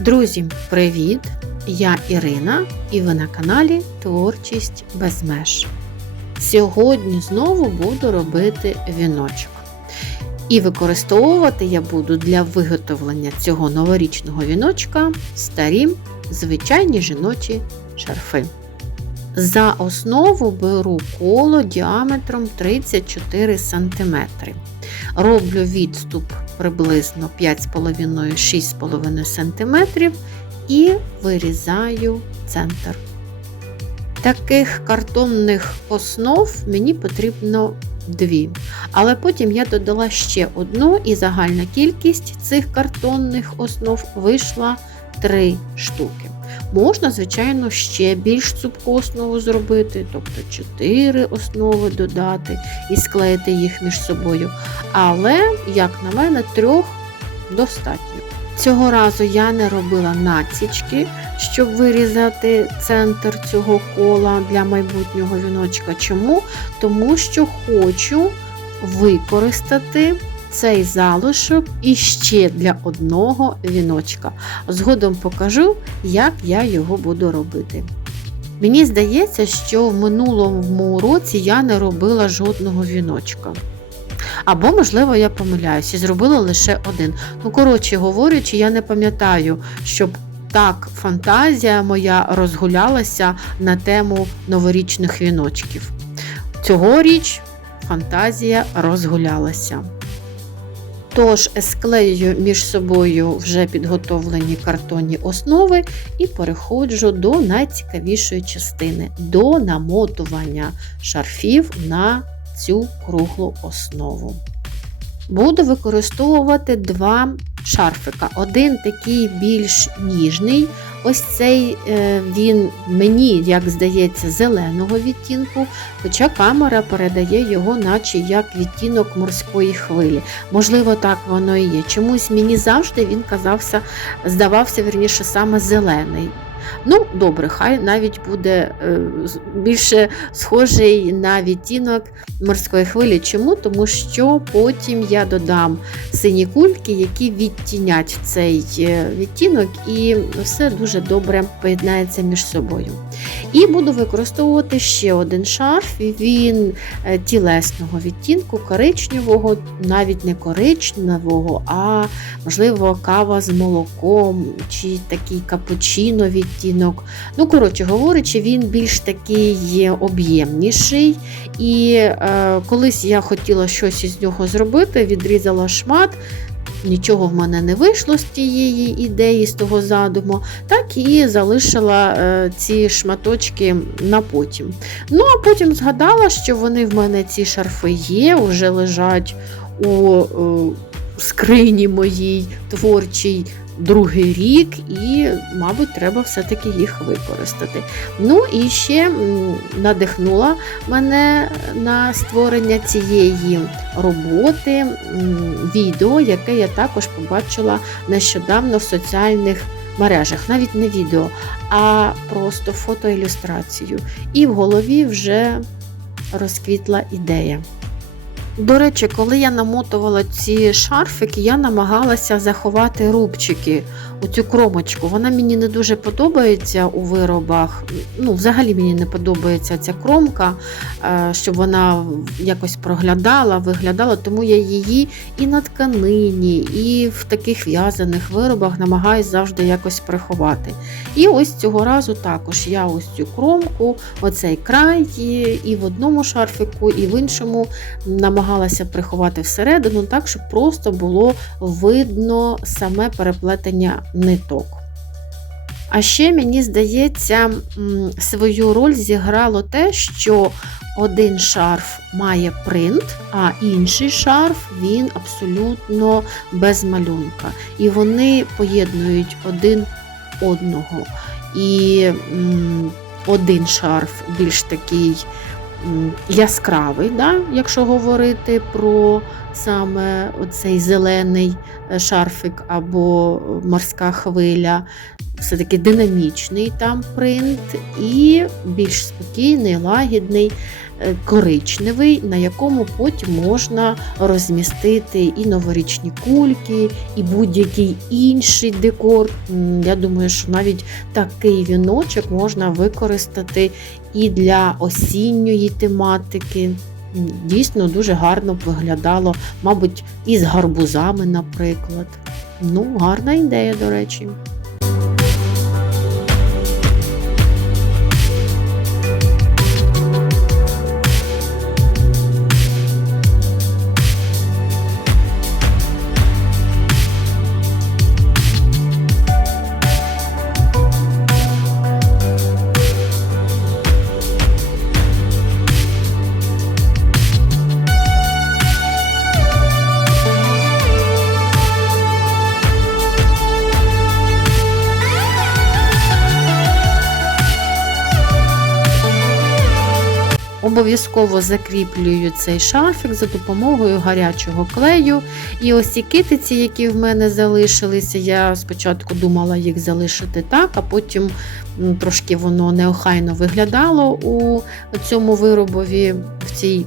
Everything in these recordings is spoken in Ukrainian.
Друзі, привіт! Я Ірина і ви на каналі Творчість без меж. Сьогодні знову буду робити віночок. І використовувати я буду для виготовлення цього новорічного віночка старі звичайні жіночі шарфи. За основу беру коло діаметром 34 см. Роблю відступ приблизно 5,5-6,5 см і вирізаю центр. Таких картонних основ мені потрібно дві. Але потім я додала ще одну, і загальна кількість цих картонних основ вийшла 3 штуки. Можна, звичайно, ще більш цупку основу зробити, тобто 4 основи додати і склеїти їх між собою. Але, як на мене, трьох достатньо. Цього разу я не робила націчки, щоб вирізати центр цього кола для майбутнього віночка. Чому? Тому що хочу використати цей залишок іще для одного віночка. Згодом покажу, як я його буду робити. Мені здається, що в минулому році я не робила жодного віночка. Або, можливо, я помиляюся, зробила лише один. Ну, коротше говорячи, я не пам'ятаю, щоб так фантазія моя розгулялася на тему новорічних віночків. Цьогоріч фантазія розгулялася. Тож склеюю між собою вже підготовлені картонні основи і переходжу до найцікавішої частини до намотування шарфів на цю круглу основу. Буду використовувати два шарфика. Один такий більш ніжний. Ось цей е, він мені, як здається, зеленого відтінку, хоча камера передає його, наче як відтінок морської хвилі. Можливо, так воно і є. Чомусь мені завжди він казався, здавався верніше саме зелений. Ну, добре, хай навіть буде е, більше схожий на відтінок морської хвилі. Чому? Тому що потім я додам сині кульки, які відтінять цей е, відтінок, і все дуже добре поєднається між собою. І буду використовувати ще один шарф, він е, тілесного відтінку, коричневого, навіть не коричневого, а можливо кава з молоком, чи такий капучино відтінок. Ну, коротше говорячи, він більш такий об'ємніший. І е, колись я хотіла щось із нього зробити, відрізала шмат. Нічого в мене не вийшло з тієї ідеї, з того задуму, так і залишила е, ці шматочки на потім. Ну, а потім згадала, що вони в мене ці шарфи є, вже лежать у е, скрині моїй творчій другий рік, і, мабуть, треба все-таки їх використати. Ну і ще надихнула мене на створення цієї роботи відео, яке я також побачила нещодавно в соціальних мережах. Навіть не відео, а просто фотоілюстрацію. І в голові вже розквітла ідея. До речі, коли я намотувала ці шарфики, я намагалася заховати рубчики у цю кромочку. Вона мені не дуже подобається у виробах. Ну, Взагалі мені не подобається ця кромка, е, щоб вона якось проглядала, виглядала, тому я її і на тканині, і в таких в'язаних виробах намагаюся завжди якось приховати. І ось цього разу також я ось цю кромку, оцей край і в одному шарфику, і в іншому намагалася намагалася приховати всередину, так, щоб просто було видно саме переплетення ниток. А ще, мені здається, свою роль зіграло те, що один шарф має принт, а інший шарф він абсолютно без малюнка. І вони поєднують один одного. І один шарф більш такий яскравий, да, якщо говорити про саме цей зелений е, шарфик або морська хвиля. Все-таки динамічний там принт, і більш спокійний, лагідний, е, коричневий, на якому потім можна розмістити і новорічні кульки, і будь-який інший декор. Я думаю, що навіть такий віночок можна використати і для осінньої тематики. Дійсно дуже гарно виглядало, мабуть, і з гарбузами, наприклад. Ну, гарна ідея, до речі. Обов'язково закріплюю цей шарфік за допомогою гарячого клею. І ось ці китиці, які в мене залишилися, я спочатку думала їх залишити так, а потім трошки воно неохайно виглядало у цьому виробові, в цій.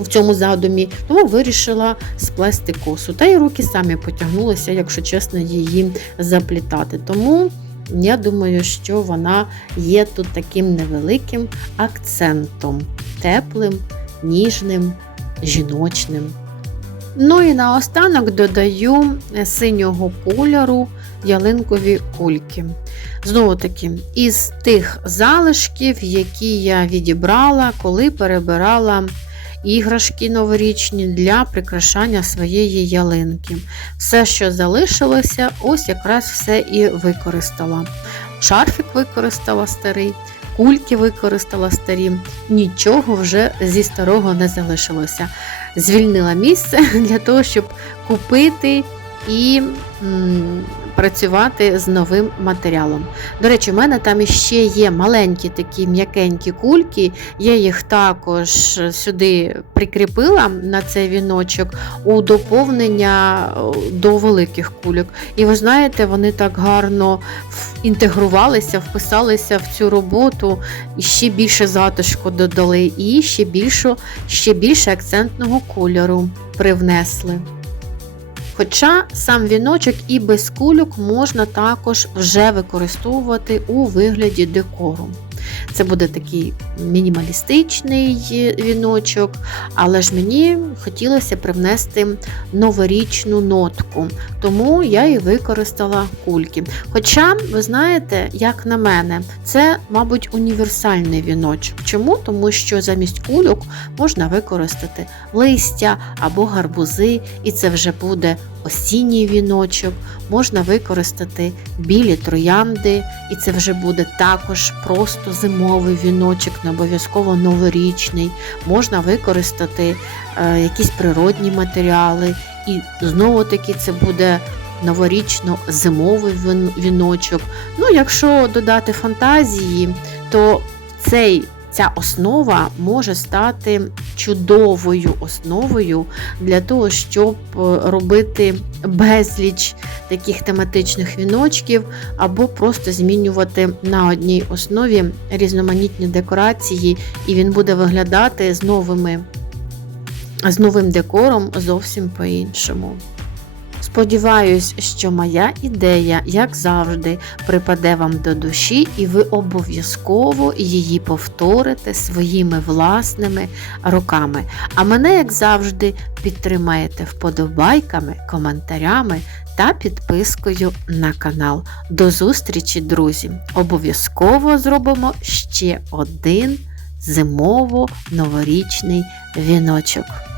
В цьому задумі, тому вирішила сплести косу. Та й руки самі потягнулися, якщо чесно, її заплітати. Тому я думаю, що вона є тут таким невеликим акцентом, теплим, ніжним, жіночним. Ну і наостанок додаю синього кольору ялинкові кульки. Знову таки, із тих залишків, які я відібрала, коли перебирала іграшки новорічні для прикрашання своєї ялинки. Все, що залишилося, ось якраз все і використала. Шарфік використала старий, кульки використала старі, нічого вже зі старого не залишилося. Звільнила місце для того, щоб купити і працювати з новим матеріалом. До речі, у мене там іще є маленькі такі м'якенькі кульки, я їх також сюди прикріпила на цей віночок у доповнення до великих кульок. І ви знаєте, вони так гарно інтегрувалися, вписалися в цю роботу і ще більше затишку додали, і ще більше, ще більше акцентного кольору привнесли. Хоча сам віночок і без кульок можна також вже використовувати у вигляді декору. Це буде такий мінімалістичний віночок, але ж мені хотілося привнести новорічну нотку, тому я і використала кульки. Хоча, ви знаєте, як на мене, це, мабуть, універсальний віночок. Чому? Тому що замість кульок можна використати листя або гарбузи, і це вже буде осінній віночок, можна використати білі троянди, і це вже буде також просто зимовий віночок, не обов'язково новорічний. Можна використати е, якісь природні матеріали, і знову-таки це буде новорічно-зимовий віночок. Ну, якщо додати фантазії, то цей Ця основа може стати чудовою основою для того, щоб робити безліч таких тематичних віночків, або просто змінювати на одній основі різноманітні декорації, і він буде виглядати з новими, з новим декором зовсім по-іншому. Сподіваюсь, що моя ідея, як завжди, припаде вам до душі, і ви обов'язково її повторите своїми власними руками. А мене, як завжди, підтримаєте вподобайками, коментарями та підпискою на канал. До зустрічі, друзі! Обов'язково зробимо ще один зимово-новорічний віночок.